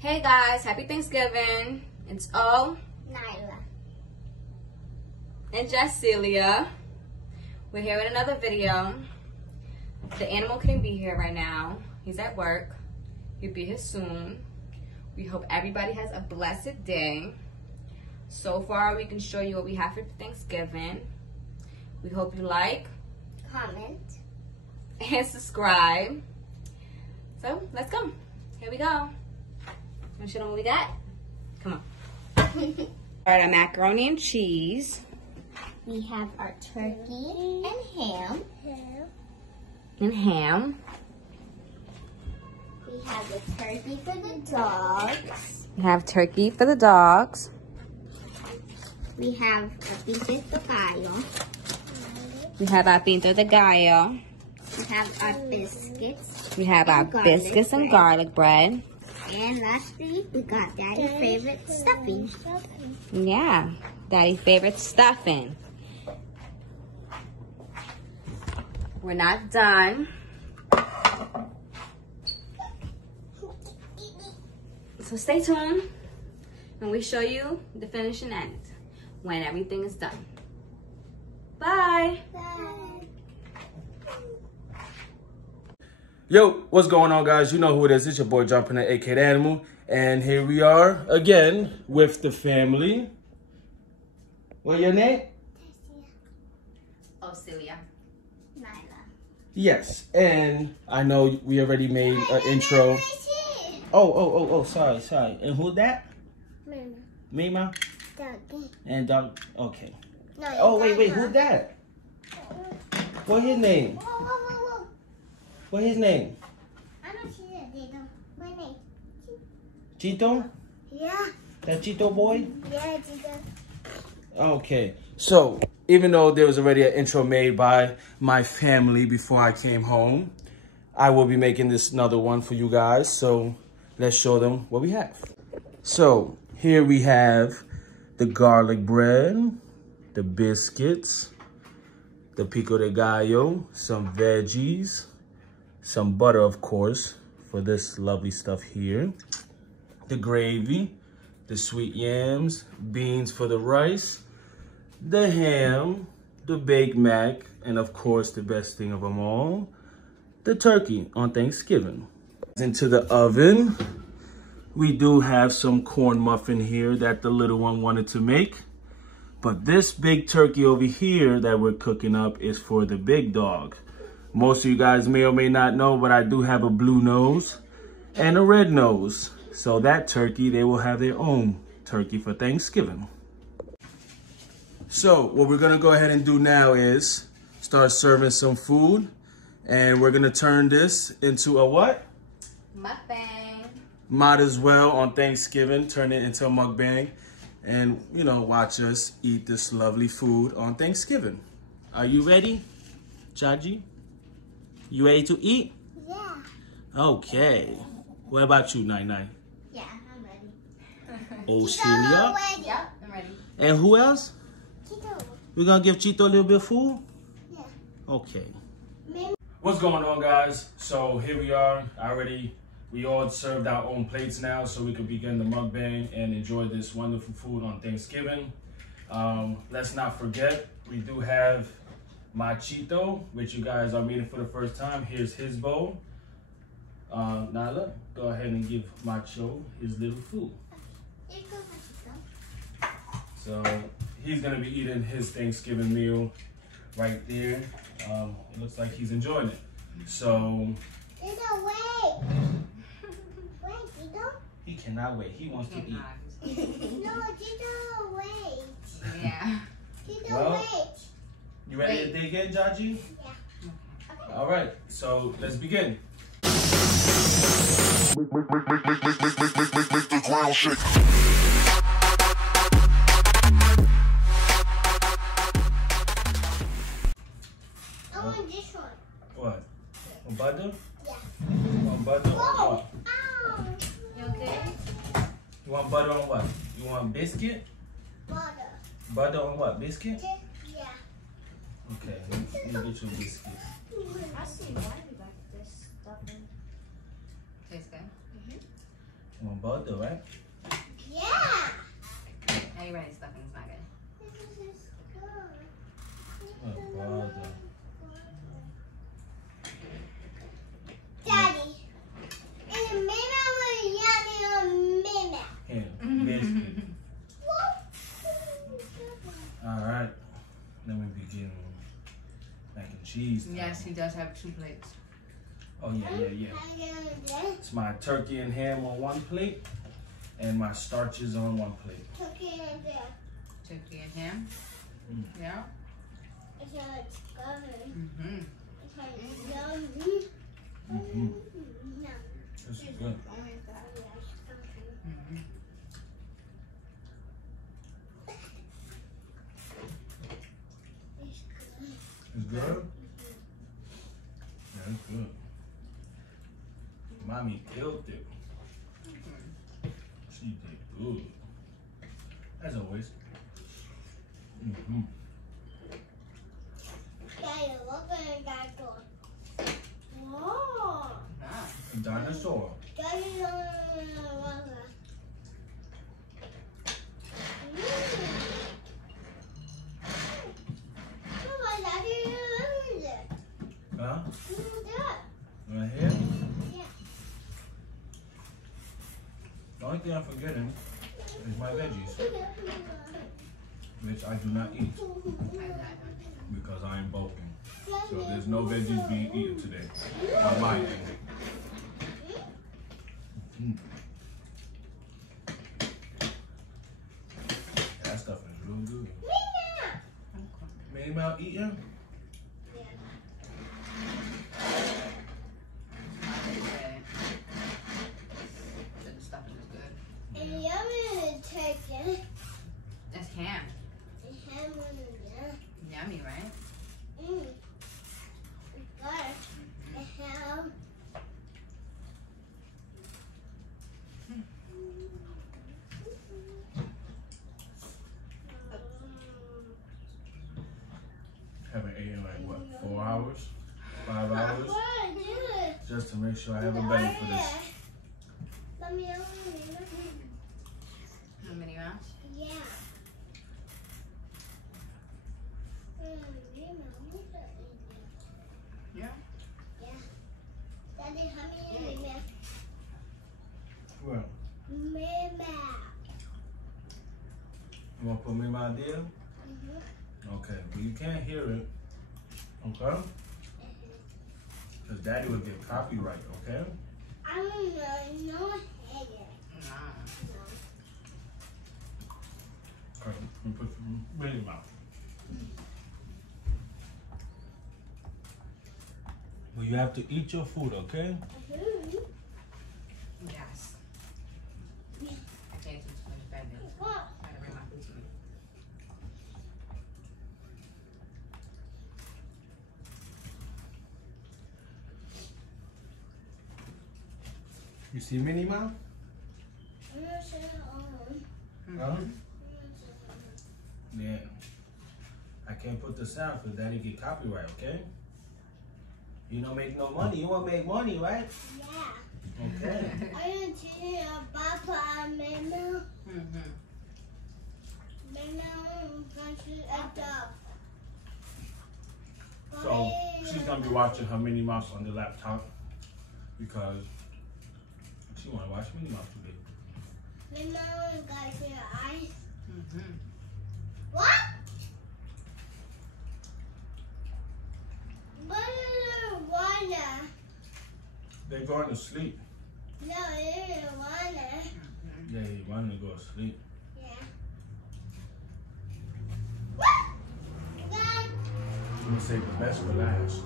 Hey guys, happy Thanksgiving. It's O, Nyla, and Jessilia. We're here with another video. The animal couldn't be here right now. He's at work. He'll be here soon. We hope everybody has a blessed day. So far, we can show you what we have for Thanksgiving. We hope you like, comment, and subscribe. So, let's go. Here we go. Want to show them what we got? Come on. All right, our macaroni and cheese. We have our turkey and ham. And ham. We have the turkey for the dogs. We have turkey for the dogs. We have a pinto de gallo. We have our pinto de gallo. We have our biscuits. We have our biscuits and garlic bread. And lastly, we got Daddy's favorite stuffing. Yeah, Daddy's favorite stuffing. We're not done. So stay tuned and we show you the finishing end when everything is done. Bye. Bye. Yo, what's going on, guys? You know who it is. It's your boy John Pinet, aka The Animal. And here we are again with the family. What's your name? Oh, Celia. Nyla. Yes. And I know we already made an intro. Oh, sorry. And who that? Mama. Mima? Doggy. And dog. Okay. No, Oh, wait, who that? What's his name? Whoa. What's his name? I don't see that, Dito. My name. Chito? Yeah. That Chito boy? Yeah, Dito. Okay, so even though there was already an intro made by my family before I came home, I will be making this another one for you guys. So let's show them what we have. So here we have the garlic bread, the biscuits, the pico de gallo, some veggies, some butter, of course, for this lovely stuff here, the gravy, the sweet yams, beans for the rice, the ham, the baked mac, and of course the best thing of them all, the turkey on Thanksgiving. Into the oven, we do have some corn muffin here that the little one wanted to make. But this big turkey over here that we're cooking up is for the big dog. Most of you guys may or may not know, but I do have a blue nose and a red nose. So that turkey, they will have their own turkey for Thanksgiving. So what we're gonna go ahead and do now is start serving some food. And we're gonna turn this into a what? Mukbang. Might as well on Thanksgiving, turn it into a mukbang. And, you know, watch us eat this lovely food on Thanksgiving. Are you ready, Chaji? You ready to eat? Yeah. Okay. What about you, Nai? Yeah, I'm ready. Oh, Celia? Yep, I'm ready. And who else? Tito. We're gonna give Chito a little bit of food? Yeah. Okay. Maybe. What's going on, guys? So here we are. We all served our own plates now, so we could begin the mukbang and enjoy this wonderful food on Thanksgiving. Let's not forget, we do have my Chito, which you guys are meeting for the first time. Here's his bowl. Nyla, go ahead and give Macho his little food. Here goes my Tito. So he's gonna be eating his Thanksgiving meal right there. It looks like he's enjoying it. So Tito, wait. Wait, Tito. he cannot wait. He wants to eat. No, Tito, wait. Yeah. Tito, Well, wait. You ready to dig in, Jaji? Yeah. All right, so let's begin. Make the ground shake. I want this one. What? On butter? Yeah. On butter on what? Ow. You okay? You want butter on what? You want biscuit? Butter. Butter on what? Biscuit? Yeah. Okay, let me get you a biscuit. I see why you like this stuffing. Tastes good. Want butter, right? Yeah. Are you ready? Stuffing's not good. Butter. Daddy. And Mama was yummy on Mama. Here, biscuit. All right. Then we begin mac and cheese time. Yes, he does have 2 plates. Oh, yeah. It's my turkey and ham on one plate, and my starches on one plate. Turkey and ham? Mm. Yeah? It's good. Mm-hmm. It's yummy. Mm-hmm. This is good. Mm-hmm. It's good? Yeah, it's good. Mommy killed it. She did good. As always. Mm-hmm. Daddy, look at that door. Whoa. Ah. A dinosaur. Daddy, look at Huh? that. Right here? Yeah. The only thing I'm forgetting is my veggies, which I do not eat because I am bulking. So there's no veggies being eaten today on my end. Mm. That stuff is real good. Minnie Mouse eating? The stuffing is good. And yummy chicken. That's ham. And ham on there. Yummy, right? Mmm. It's good. The ham. Haven't eaten in like what, 4 hours? 5 hours? What I do? Just to make sure I have a belly for this. Mommy, I want How many rounds? Yeah. Yeah. Daddy, how many minutes? What? Mama. You want to put Minnie Mouse there? Okay, but you can't hear it. Okay? Because Daddy would get copyright, okay? I don't know. No hair. Nah. Alright, let me put some Minnie Mouse. Well, you have to eat your food, okay? Yes. I can't eat too much bad news. What? I gotta bring my food to me. You see Minnie Mouse? Huh? Yeah. I can't put the sound because Daddy get copyright, okay? You don't make no money. You want to make money, right? Yeah. Okay. I am teaching a papa and Mama. Mama, going to a dog. So she's gonna be watching her Minnie Mouse on the laptop because she wanna watch Minnie Mouse today. Mama, got your eyes. What? What is the water? They're going to sleep. No, it is water. Yeah, he wanted to go to sleep. Yeah. What? Dad. I'm gonna save the best for last.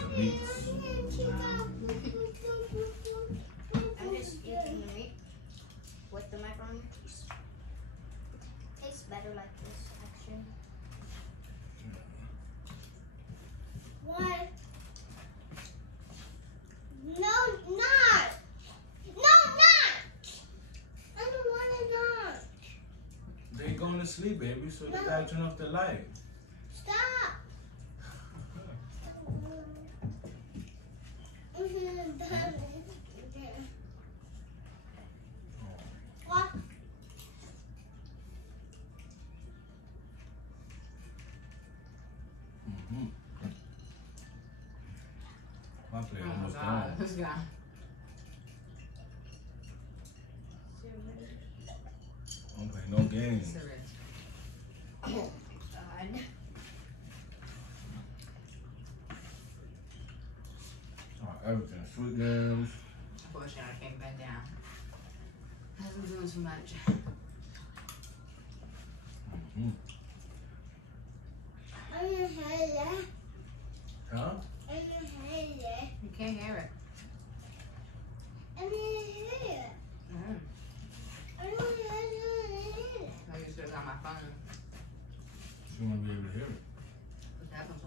The meats. I'm just eating the meat with the macaroni cheese. Tastes better like this, actually. What? No, not. No, not. I don't want to not. They're going to sleep, baby, so you gotta turn off the light. Stop. almost God, gone. this guy. Don't play no games. Serious. Oh, God. Everything. Sweet games. Unfortunately, I can't bend down. Because I'm doing too much. Mm-hmm. I'm gonna hate that. Huh? I'm gonna hate it. You can't hear it. I'm gonna hate it. Mm. I'm gonna hate it. I used to on my phone. You want to be able to hear it. What's happening?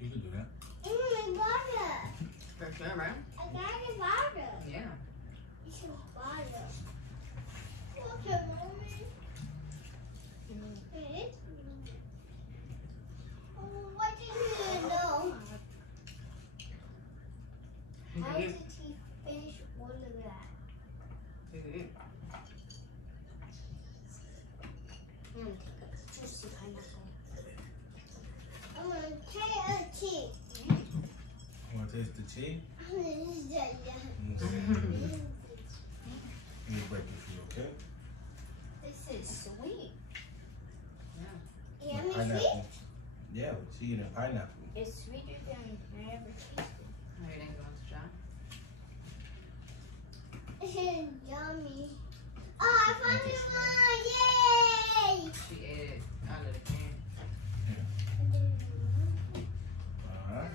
You can do that. I'm gonna bother. For sure, right? I got a bother. Yeah. It's a bother. Okay, mommy. What did you know? How did he finish all of that? Mhm. Juicy pineapple. I'm gonna try a tea. You want to taste the tea? I'm gonna use that. Let me break it for you, okay? This is sweet. Yeah. Yummy sweet? Pineapple. Yeah, with tea and pineapple. It's sweeter than I ever tasted. Oh, you didn't go into John? Yummy. Oh, I found Okay. one! Yay! She ate it out of the can. Alright.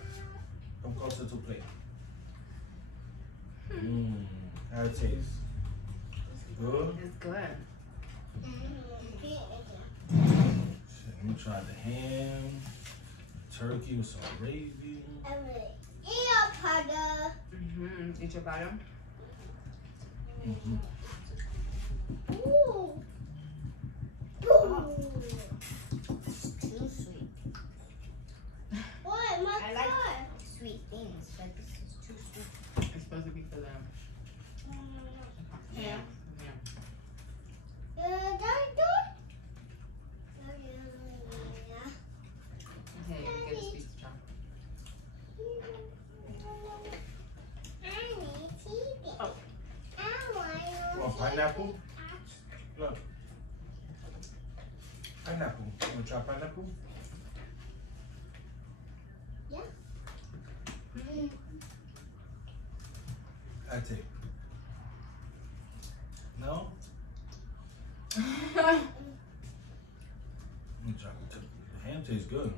Come closer to plate. Mmm. How it tastes? Good? It's good. Shit, let me try the ham. Turkey with some gravy. Mm-hmm. Eat your bottom. Mm-hmm. Ooh. It's too sweet. What? I like sweet things, but this is too sweet. It's supposed to be for them. Yeah. Yeah. Okay, you can get this piece of John. Oh. Want pineapple? Look. Pineapple. You want to try pineapple? I take. No? Let me try the turkey. The ham tastes good.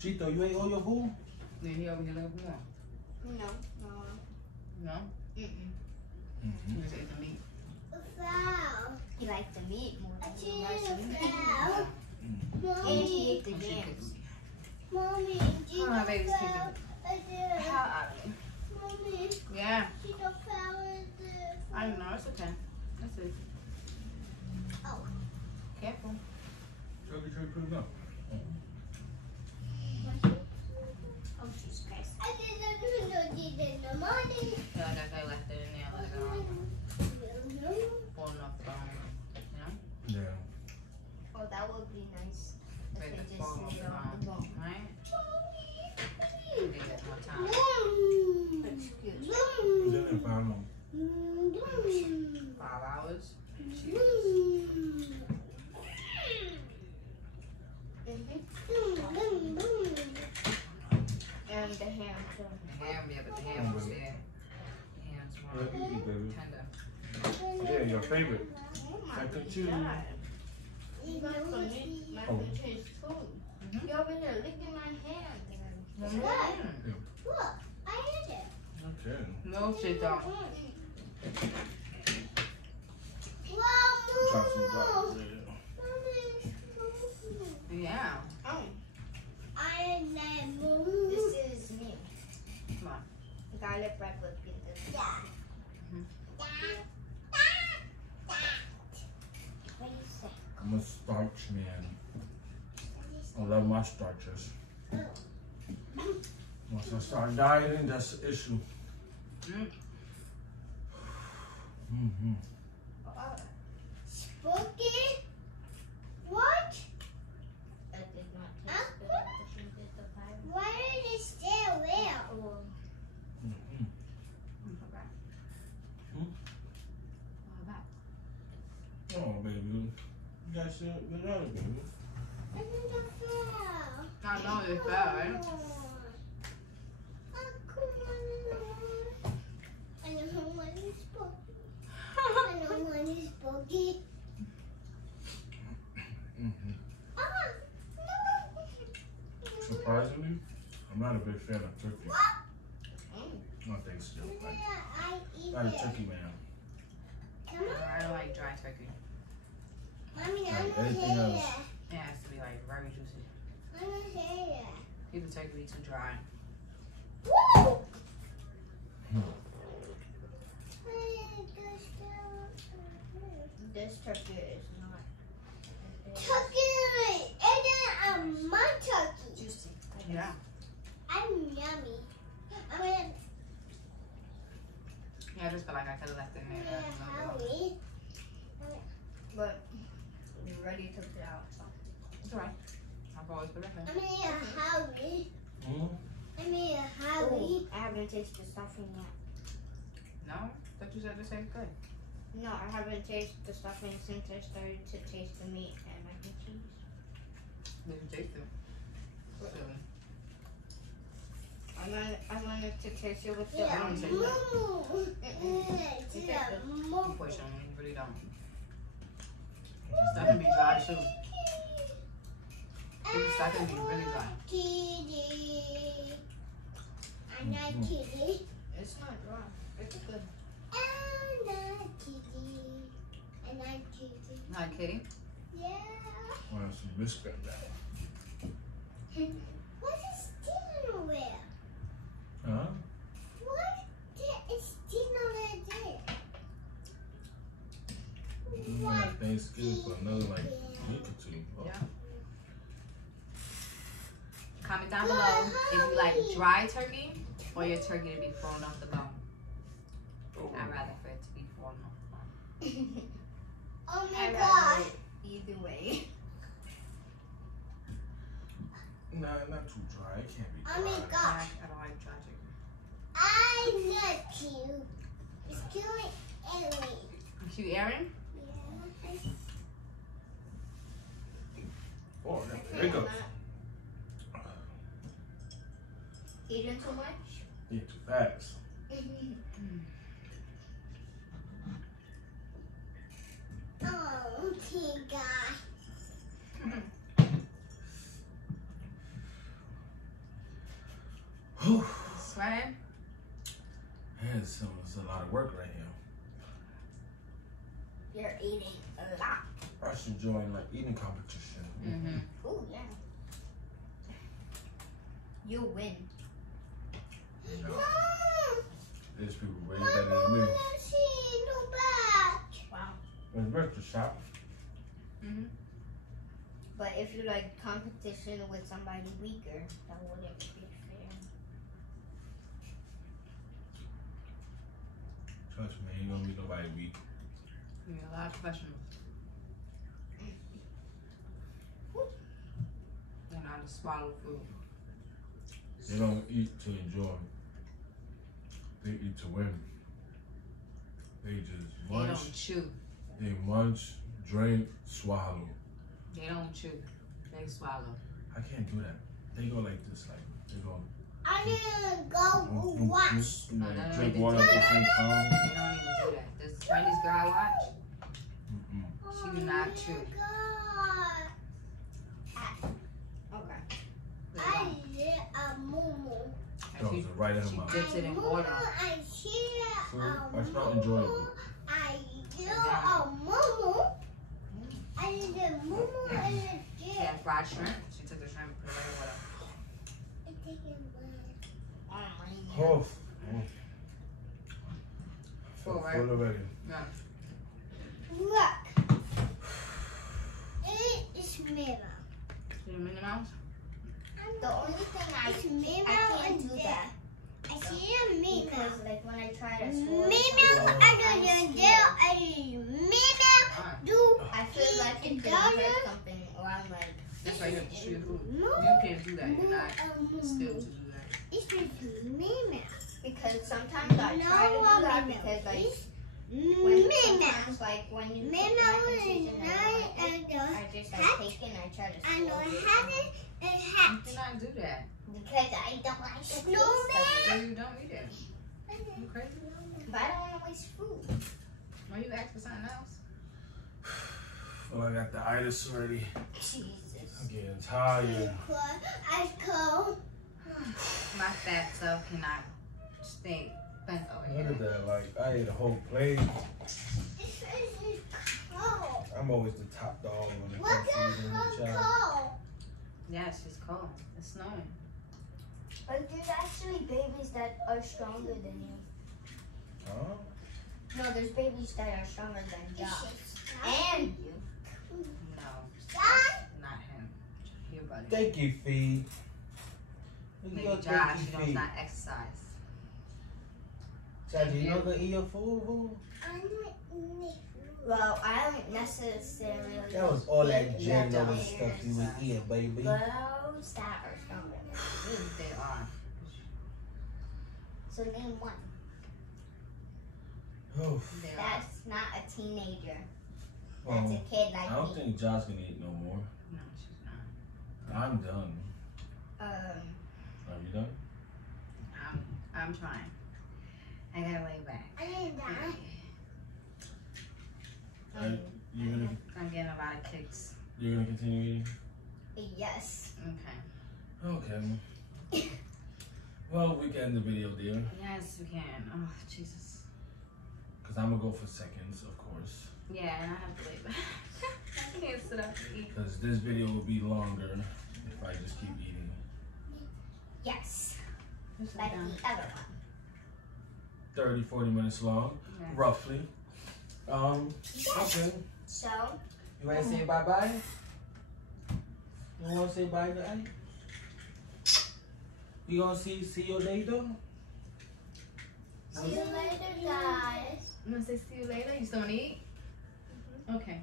Chito, you ate all your food? Then he over here looking for more. No. No? Mm-mm. Mm-hmm. You just ate the meat. He liked the meat more than the rest of the meat. Mm-hmm. And he ate the Oh, she jam. cooks. Mommy, Oh, my baby's kicking. How are you? Mommy, Yeah. Tito fell in I know, it's okay. That's it. Oh. Careful. Turkey, put it up. Oh, Jesus Christ. I didn't know in the morning. Feel like I left it in there, let it go. Falling off the bone. You know? Yeah. Oh, that would be nice. If Break they the just bone off leave the it on the bone. bone. Right? Give it more time. Excuse me. Is that in 5 minutes? 5 hours? And the ham too. The ham, yeah, but the ham was there. The ham's more Yeah, you eat, baby. tender. Yeah, your favorite. Oh my Mac and cheese. God. You got some meat, mac and cheese too. You're over here licking my hand. Mm. Look, I ate it. Okay. No shit, dog. Try some garlic. Yeah. Oh. This is me. Come on. Garlic bread with peanut. Yeah. What do you say? I'm a starch man. I love my starches. Once I start dieting, that's the issue. Mm. Mm-hmm. Spooky? What? I did not taste the pie. Why did it stay? that shit. Good job, baby. I think I fell. I know it's bad, right? I know one is spooky. I know one is spooky. Surprisingly, I'm not a big fan of turkey. Not Thanksgiving. Like, not a turkey man. I don't like dry turkey. Mommy, Like, I'm not anything here. else. It has to be like very juicy. I'm not here. People turkey be too dry. Woo! This turkey is not. Turkey! It's my turkey. Juicy. Yeah. I'm yummy. I mean, Yeah, I just feel like I could have left it in there. Howie. But you're ready to put it out. So. It's alright. I've always put it in I there. mean, Howie. I mean, Howie. I haven't tasted the stuffing yet. No? Thought you said this tastes good. No, I haven't tasted the stuffing since I started to taste the meat and mac and cheese. Did you taste it? Silly. I wanted to taste it with the. I don't taste it. You Yeah. push on me. You really don't. Stuff can be dry too. The stuff can be really dry. Kitty. I'm not kitty. It's not dry. It's good. I'm not kitty. I'm not kitty. Not kidding. Yeah. Want some biscuit now? What is dinnerware? Huh? What is dinnerware there? We're gonna have Thanksgiving for another like week or two. Oh. Yeah. Comment down below if you like dry turkey or your turkey to be thrown off the bone. I'd rather for it to be thrown off the bone. Oh my god. Either way. Nah, not too dry. It can't be dry. Oh my god. I don't like dry turkey. I love you. It's killing Ellie. Cute Aaron? Yeah. Oh, I got the hiccups. Eating too much? Eat too fast. Oh, okay, guy. Sweating? Yeah, it's a lot of work right here. You're eating a lot. I should join like eating competition. Mm-hmm. Oh, yeah. You win. No, Mom! there's people way better than me. See no back. Wow. It's better to shop. Mm-hmm. But if you like competition with somebody weaker, that wouldn't be fair. Trust me, ain't gonna be nobody weak. You need a lot of professionals. They're not to swallow food. They don't eat to enjoy. They eat to win. They just They munch. don't chew. They munch, drink, swallow. They don't chew. They swallow. I can't do that. They go like this, like they go. I need to go watch. You know, No, no, drink they water do at the that. same time. They don't even do that. This Chinese girl I watch, she do not chew. Okay. They I don't. did a moo. Throws She it right in her mouth. dips it in water. I see That's not enjoyable. I do a moo. I did a moo and a She dip. had fried shrimp. She took the shrimp and put it right in water. Oh, Full, right? full already. Yeah. Look. It is mirror. See the Minnie Mouse? The only thing I can't do that. I see a mirror. Because like when I try to swallow, I feel like it could hurt something, or I'm like. That's why you have to chew your food. You can't do that. You're not still to do that. It's mirror. Because sometimes I try to do that because like When sometimes, like when you cook mac and cheese and I just like take it and I try to swallow it. You cannot do that. Because I don't like the taste of So it. you don't eat it. You crazy? But I don't want to waste food. Why you ask for something else? Well, I got the itis already. Jesus. I'm getting tired. My fat self cannot stay bent over Look at here. that, like, I ate a whole plate. I'm always the top dog when it comes to eating in the child. Yeah, it's just cold. It's snowing. But there's actually babies that are stronger than you. Huh? No, there's babies that are stronger than Josh. And you. No, not him. Your buddy. Thank you, Fee. Maybe Josh, he does not exercise. Josh, you not gonna eat your food, boo? Well, I don't necessarily. That was all that think gin that and there's stuff you would eat, baby. Those that are stronger than you. They are. So name one. Oof. They are. That's not a teenager. That's Well, a kid like I don't me. think Josh can eat no more. No, she's not. I'm done. Um, Are you done? I'm trying. I gotta lay back. You're gonna I'm getting a lot of kicks. continue eating? Yes. Okay. Okay. Well, we can end the video there. Yes, we can. Oh, Jesus. Because I'm going to go for seconds, of course. Yeah, and I have to lay back. I can't sit up and eat. Because this video will be longer if I just keep eating. Yes. This is Like done. the other one. 30, 40 minutes long, Yeah. roughly. Okay. So, You want to say bye-bye? You want to say bye-bye? You gonna see you later? see you later, guys. I'm gonna say see you later. You still wanna eat? Okay.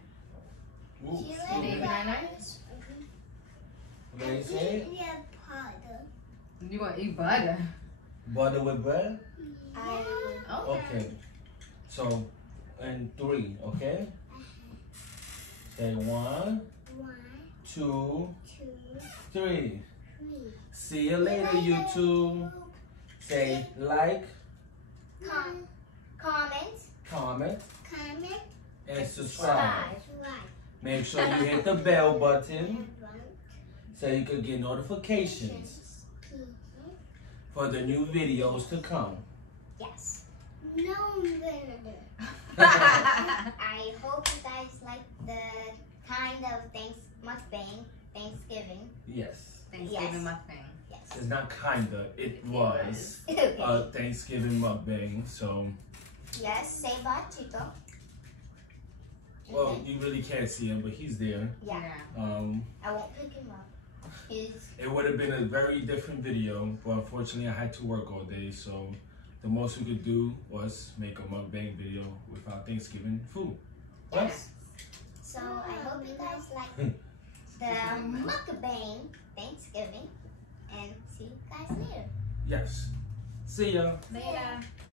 Ooh. See you See you later, night night. guys. What did you say? You wanna eat butter? Butter with bread? I Okay. So, and 3, okay? Say 1, 2, 3. See you later, YouTube. Say like, comment, comment, and subscribe. Make sure you hit the bell button so you can get notifications for the new videos to come. Yes. No, I'm gonna do it. I hope you guys like the kind of mukbang Thanksgiving. Yes. Thanksgiving mukbang. Yes. It's not kinda, it was Okay. a Thanksgiving mukbang, so, Yes, say bye, Chico. well, you really can't see him, but he's there. Yeah, I won't pick him up. It would have been a very different video, but unfortunately I had to work all day, so the most we could do was make a mukbang video with our Thanksgiving food. Yes. So I hope you guys like the mukbang Thanksgiving, and see you guys later. Yes. See ya. Later.